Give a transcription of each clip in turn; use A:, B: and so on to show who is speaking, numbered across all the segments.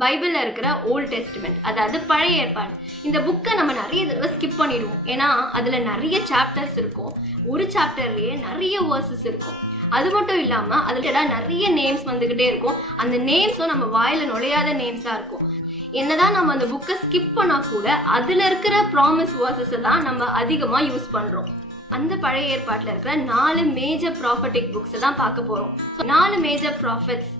A: பைபிளில் இருக்கிற volt testament அதாவது பழைய ஏற்பாடு. இந்த புக்கை நம்ம நிறைய தடவை ஸ்கிப் பண்ணிடுவோம். ஏன்னா அதில் நிறைய சாப்டர்ஸ் இருக்கும். ஒரு சாப்டர்லேயே நிறைய வேர்சஸ் இருக்கும். அது மட்டும் இல்லாமல் அதில் நிறைய நேம்ஸ் வந்துக்கிட்டே இருக்கும். அந்த நேம்ஸும் நம்ம வாயில் நுழையாத நேம்ஸாக இருக்கும். என்னதான் நம்ம அந்த புக்கை ஸ்கிப் பண்ணால் கூட அதில் இருக்கிற ப்ராமிஸ் வேர்சஸை தான் நம்ம அதிகமாக யூஸ் பண்ணுறோம் அந்த பழைய ஏற்பாட்டில் இருக்கிற நாலு மேஜர் ப்ராஃபட்டிக் புக்ஸை தான் பார்க்க போகிறோம் நாலு மேஜர் ப்ராஃபிட்ஸ்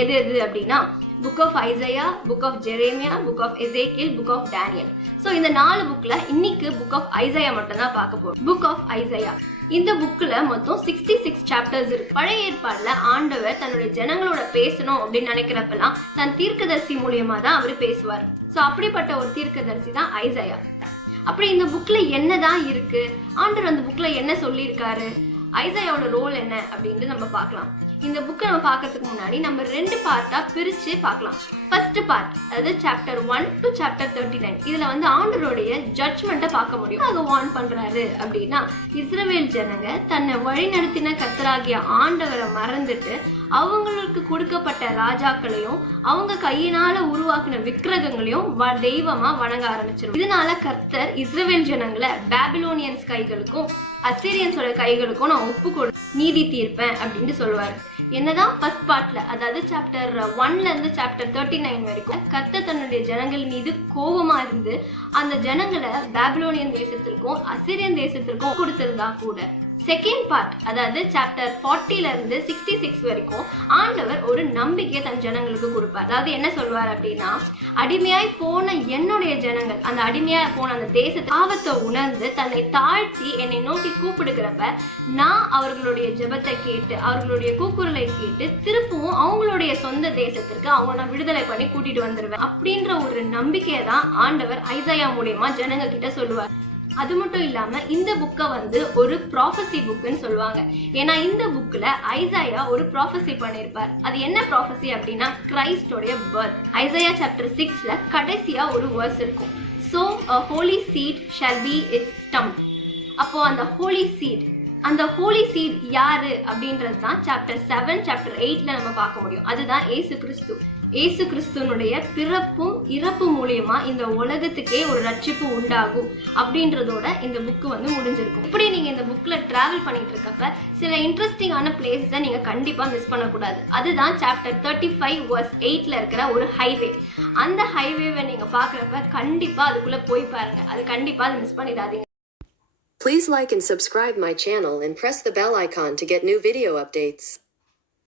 A: எது எது அப்படின்னா book of Isaiah book of Jeremiah book of Ezekiel book of Daniel so இந்த நாலு புக்கில் இன்னைக்கு புக் ஆஃப் ஐசையா மட்டும் தான் பார்க்க போகிறோம் புக் ஆஃப் ஐசையா இந்த புக்கில் மொத்தம் சிக்ஸ்டி சிக்ஸ் சாப்டர்ஸ் இருக்கு. பழைய ஏற்பாடில் ஆண்டவர் தன்னுடைய ஜனங்களோட பேசணும் அப்படின்னு நினைக்கிறப்பெல்லாம் தன் தீர்க்கதரிசி மூலியமா தான் அவர் பேசுவார். ஸோ அப்படிப்பட்ட ஒரு தீர்க்கதரிசி தான் ஐசையா அப்படி இந்த புக்கில் என்ன தான் இருக்கு? ஆண்டவர் அந்த புக்கில் என்ன சொல்லியிருக்காரு? ஐசையாவோட ரோல் என்ன? அப்படின்ட்டு நம்ம பார்க்கலாம். இந்த புக்கை நம்ம பார்க்கறதுக்கு முன்னாடி நம்ம ரெண்டு பார்ட்டாக பிரித்து பார்க்கலாம். ஃபர்ஸ்ட் பார்ட் அதாவது chapter one to chapter thirty nine இதில் வந்து ஆண்டவருடைய ஜட்ஜ்மெண்ட்டை பார்க்க முடியும். அதை வார்ன் பண்ணுறாரு அப்படின்னா இஸ்ரவேல் ஜனங்க தன்னை வழிநடத்தின கத்தராகிய ஆண்டவரை மறந்துட்டு அவங்களுக்கு கொடுக்கப்பட்ட ராஜாக்களையும் அவங்க கையினால உருவாக்கின விக்கிரகங்களையும் வ- தெய்வமா வணங்க ஆரம்பிச்சிடும் இதனால கர்த்தர் இஸ்ரவேல் ஜனங்களை பாபிலோனியன்ஸ் கைகளுக்கும் அசீரியன்ஸோட கைகளுக்கும் நான் ஒப்பு கொடு நீதி தீர்ப்பேன் அப்படின்னு சொல்லுவார். என்னதான் ஃபர்ஸ்ட் பார்ட்ல அதாவது சாப்டர் ஒன்ல இருந்து சாப்டர் தேர்ட்டி நைன் வரைக்கும் கத்த தன்னுடைய ஜனங்கள் மீது கோபமா இருந்து அந்த ஜனங்களை பேபிலோனியன் தேசத்திற்கும் அசிரியன் தேசத்திற்கும் கொடுத்திருந்தா கூட. செகண்ட் பார்ட் அதாவது சாப்டர் ஃபார்ட்டில இருந்து சிக்ஸ்டி சிக்ஸ் வரைக்கும் ஆண்டவர் ஒரு நம்பிக்கையை தன் ஜனங்களுக்கு கொடுப்பார். அதாவது என்ன சொல்வார் அப்படின்னா அடிமையாய் போன என்னுடைய ஜனங்கள் அந்த அடிமையாய் போன அந்த தேசத்தை ஆபத்தை உணர்ந்து தன்னை தாழ்த்தி என்னை நோக்கி கூப்பிடுகிறப்ப நான் அவர்களுடைய ஜெபத்தை கேட்டு அவர்களுடைய கூக்குரலை கேட்டு திருப்பவும் அவங்களுடைய சொந்த தேசத்திற்கு அவங்க நான் விடுதலை பண்ணி கூட்டிட்டு வந்துடுவேன் அப்படின்ற ஒரு நம்பிக்கையை தான் ஆண்டவர் ஐசையா மூலியமா ஜனங்க கிட்ட சொல்லுவார். அது மட்டும் இல்லாம இந்த புக்கை வந்து ஒரு ப்ராஃபஸி புக்குன்னு சொல்லுவாங்க. ஏன்னா இந்த புக்ல ஐசாயா ஒரு ப்ராஃபஸி பண்ணியிருப்பார் அது என்ன ப்ராஃபஸி அப்படின்னா கிரைஸ்டோடைய பர்த் ஐசாயா சாப்டர் சிக்ஸ்ல கடைசியா ஒரு வேர்ஸ் இருக்கும். So a holy seed shall be its stump அப்போ அந்த ஹோலி சீட் அந்த ஹோலி சீட் யாரு அப்படின்றது தான் சாப்டர் செவன் சாப்டர் எயிட்ல நம்ம பார்க்க முடியும். அதுதான் ஏசு கிறிஸ்து. ஏசு கிறிஸ்துவனுடைய பிறப்பும் இறப்பு மூலியமா இந்த உலகத்துக்கே ஒரு ரட்சிப்பு உண்டாகும் அப்படின்றதோட இந்த புக்கு வந்து முடிஞ்சிருக்கும். இப்படி நீங்க இந்த புக்ல டிராவல் பண்ணிட்டு இருக்கப்ப சில இன்ட்ரெஸ்டிங்கான பிளேஸை நீங்க கண்டிப்பா மிஸ் பண்ணக்கூடாது. அதுதான் சாப்டர் தேர்ட்டி ஃபைவ் வர்ஸ் எயிட்ல இருக்கிற ஒரு ஹைவே அந்த ஹைவேவை நீங்க பாக்குறப்ப கண்டிப்பா அதுக்குள்ள போய் பாருங்க. அது கண்டிப்பா அதை மிஸ் பண்ணிடாதீங்க.
B: Please like and subscribe my channel and press the bell icon to get new video updates.